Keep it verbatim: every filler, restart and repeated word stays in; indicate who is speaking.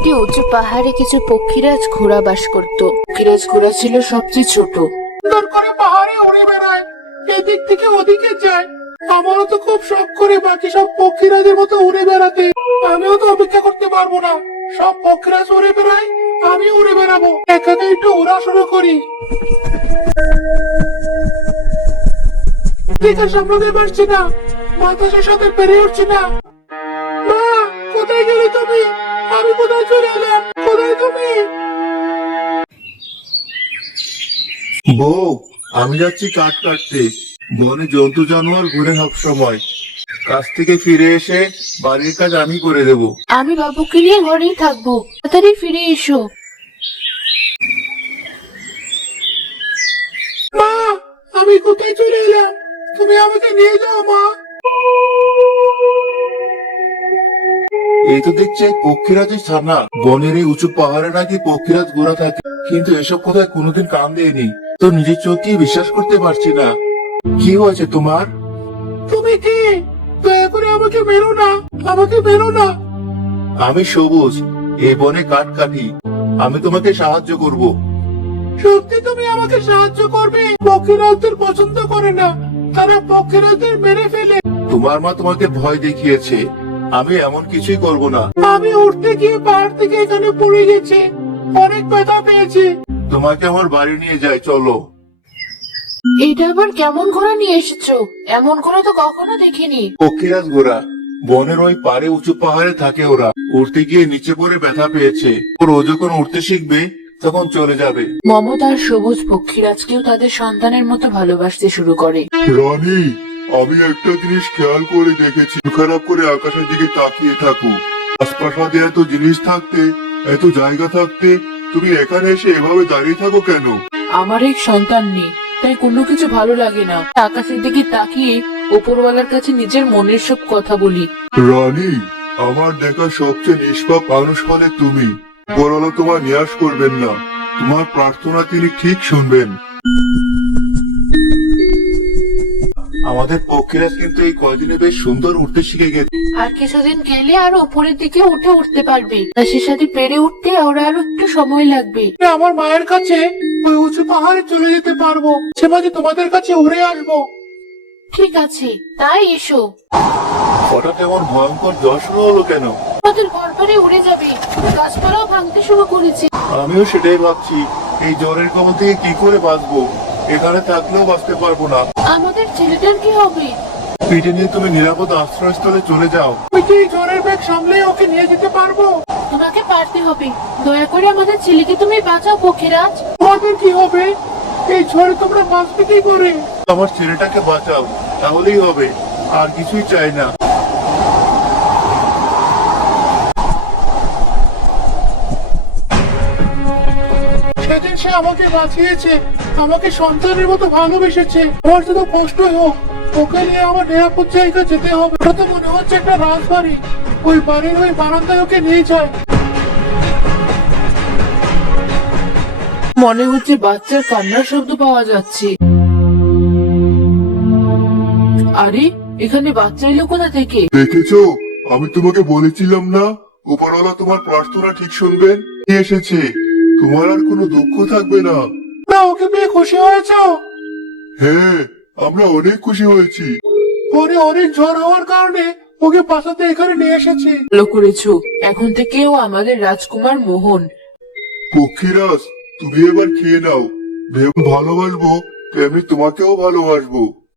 Speaker 1: একটি উঁচু পাহাড়ে কিছু পক্ষীরাজ ঘোড়া বাস করত। পক্ষীরাজ ঘোড়া ছিল সবচেয়ে ছোট।
Speaker 2: সুন্দর করে পাহাড়ে উড়ে বেড়ায়, এদিক থেকে ওদিকে যায়। আমারও তো খুব শখ করে বাকি সব পক্ষীরাজের মতো উড়ে বেড়াতে। আমিও তো অপেক্ষা করতে পারবো না, সব পক্ষীরাজ উড়ে বেড়ায়, আমি উড়ে বেড়াবো। একা একা একটু উড়া শুরু করি। ঠিক আছে, সামনে পারছি না, বাতাসের সাথে পেরে উঠছি না। মা, কোথায় গেলে তুমি? আমি কোথায় চলে এলাম? কোথায় তুমি?
Speaker 3: বউ, আমি যাচ্ছি কাঠ কাটতে। বনে জন্তু জানোয়ার ঘুরে সব সময়। কাজ থেকে ফিরে এসে বাড়ির কাজ আমি করে দেব।
Speaker 1: আমি বাবুকে নিয়ে ঘরেই থাকবো, তাড়াতাড়ি ফিরে এসো।
Speaker 2: মা, আমি কোথায় চলে এলাম? তুমি আমাকে নিয়ে যাও মা।
Speaker 3: এই তো দেখছি এক পক্ষীরাজের ছানা। বনের এই উঁচু পাহাড়ে নাকি পক্ষীরাজ ঘোরা থাকে, কিন্তু এসব কোথায় কোনোদিন কান দেয়নি। তো নিজের চোখে বিশ্বাস করতে পারছি না। কি হয়েছে তোমার?
Speaker 2: তুমি কে? দয়া করে আমাকে মেরো না, আমাকে মেরো না।
Speaker 3: আমি সবুজ, এই বনে কাঠ কাটি। আমি তোমাকে সাহায্য করব।
Speaker 2: সত্যি তুমি আমাকে সাহায্য করবে? পক্ষীরাজদের পছন্দ করে না, তারা পক্ষীরাজদের মেরে ফেলে।
Speaker 3: তোমার মা তোমাকে ভয় দেখিয়েছে, আমি এমন কিছুই করব না।
Speaker 2: আমি উঠতে গিয়ে পাহাড় থেকে এখানে পড়ে গেছে, অনেক ব্যথা পেয়েছি।
Speaker 3: তোমাকে আমার বাড়ি নিয়ে যাই, চলো।
Speaker 1: এটা আবার কেমন ঘোড়া নিয়ে এসেছো? এমন ঘোড়া তো কখনো দেখিনি।
Speaker 3: পক্ষীরাজ ঘোড়া, বনের ওই পারে উঁচু পাহাড়ে থাকে ওরা। উঠতে গিয়ে নিচে পড়ে ব্যথা পেয়েছে। ওর ও যখন উঠতে শিখবে তখন চলে যাবে।
Speaker 1: মমতা আর সবুজ পক্ষীরাজকেও তাদের সন্তানের মতো ভালোবাসতে শুরু করে।
Speaker 3: রানী, আমি একটা জিনিস খেয়াল করে দেখেছি। খারাপ করে আকাশের দিকে তাকিয়ে থাকো। আশপাশে এত জিনিস থাকতে, এত জায়গা থাকতে তুমি এখানে এসে এভাবে দাঁড়িয়ে থাকো কেন?
Speaker 1: আমার এক সন্তান নেই, তাই কোনো কিছু ভালো লাগে না। আকাশের দিকে তাকিয়ে ওপরওয়ালার কাছে নিজের মনের সব কথা বলি।
Speaker 3: রানী, আমার দেখা সবচেয়ে নিষ্পাপ মানুষ হলে তুমি। বড়লা তোমার নিরাশ করবেন না, তোমার প্রার্থনা তিনি ঠিক শুনবেন। আমাদের পক্ষীরাজ কিন্তু এই কয়দিনে বেশ সুন্দর উঠতে শিখে গেছে।
Speaker 1: আর কিছুদিন গেলে আরো উপরের দিকে উঠে উঠতে পারবে। আকাশের সাথে পেরে উঠতে ওরা আরো একটু সময় লাগবে।
Speaker 2: আমার মায়ের কাছে ওই উঁচু পাহাড়ে চলে যেতে পারবো, সে মাঝে তোমাদের কাছে উড়ে আসবো।
Speaker 1: ঠিক আছে, তাই এসো।
Speaker 3: হঠাৎ এমন ভয়ঙ্কর জ্বর শুরু হলো কেন?
Speaker 1: আমাদের ঘর বাড়ি উড়ে যাবে, গাছপালাও ভাঙতে শুরু করেছে।
Speaker 3: আমিও সেটাই ভাবছি, এই জ্বরের কবল থেকে কি করে বাঁচবো? এখানে থাকলেও বাঁচতে পারবো না।
Speaker 1: আমাদের ছেলেটার কি হবে?
Speaker 3: পিঠে নিয়ে তুমি নিরাপদ আশ্রয়স্থলে চলে যাও।
Speaker 2: আমি কি এই জ্বরের ব্যাগ সামলে ওকে নিয়ে যেতে পারবো?
Speaker 1: তোমাকে পারতে হবে। দয়া করে আমাদের ছেলেকে তুমি বাঁচাও পক্ষীরাজ।
Speaker 2: তোমাদের কি হবে? এই ঝড়ে তোমরা বাঁচবে কি করে?
Speaker 3: আমার ছেলেটাকে বাঁচাও, তাহলেই হবে, আর কিছুই চাই না।
Speaker 2: সেদিন সে আমাকে বাঁচিয়েছে, আমাকে সন্তানের মতো ভালোবেসেছে। আমার শুধু কষ্টই হোক, ওকে নিয়ে আমার নিরাপদ জায়গা যেতে হবে। ওটা তো মনে হচ্ছে একটা রাজবাড়ি। ওই বাড়ির ওই বারান্দায় ওকে নিয়ে যায়।
Speaker 1: মনে হচ্ছে বাচ্চার কান্নার শব্দ পাওয়া যাচ্ছে। আরে, এখানে বাচ্চা এলো কোথা থেকে?
Speaker 3: দেখেছো, আমি তোমাকে বলেছিলাম না উপরওয়ালা তোমার প্রার্থনা ঠিক শুনবেন। এসেছে, তোমার আর কোনো দুঃখ থাকবে না।
Speaker 2: না, ওকে পেয়ে খুশি হয়েছো?
Speaker 3: হ্যাঁ, আমরা অনেক খুশি হয়েছি।
Speaker 2: পরে অনেক ঝড় হওয়ার কারণে ওকে বাঁচাতে এখানে নিয়ে এসেছি।
Speaker 1: ভালো করেছো, এখন থেকেও আমাদের রাজকুমার মোহন।
Speaker 3: পক্ষীরাজ, তুমি এবার খেয়ে নাও। ভেবে ভালোবাসবো, তেমনি তোমাকেও ভালোবাসবো।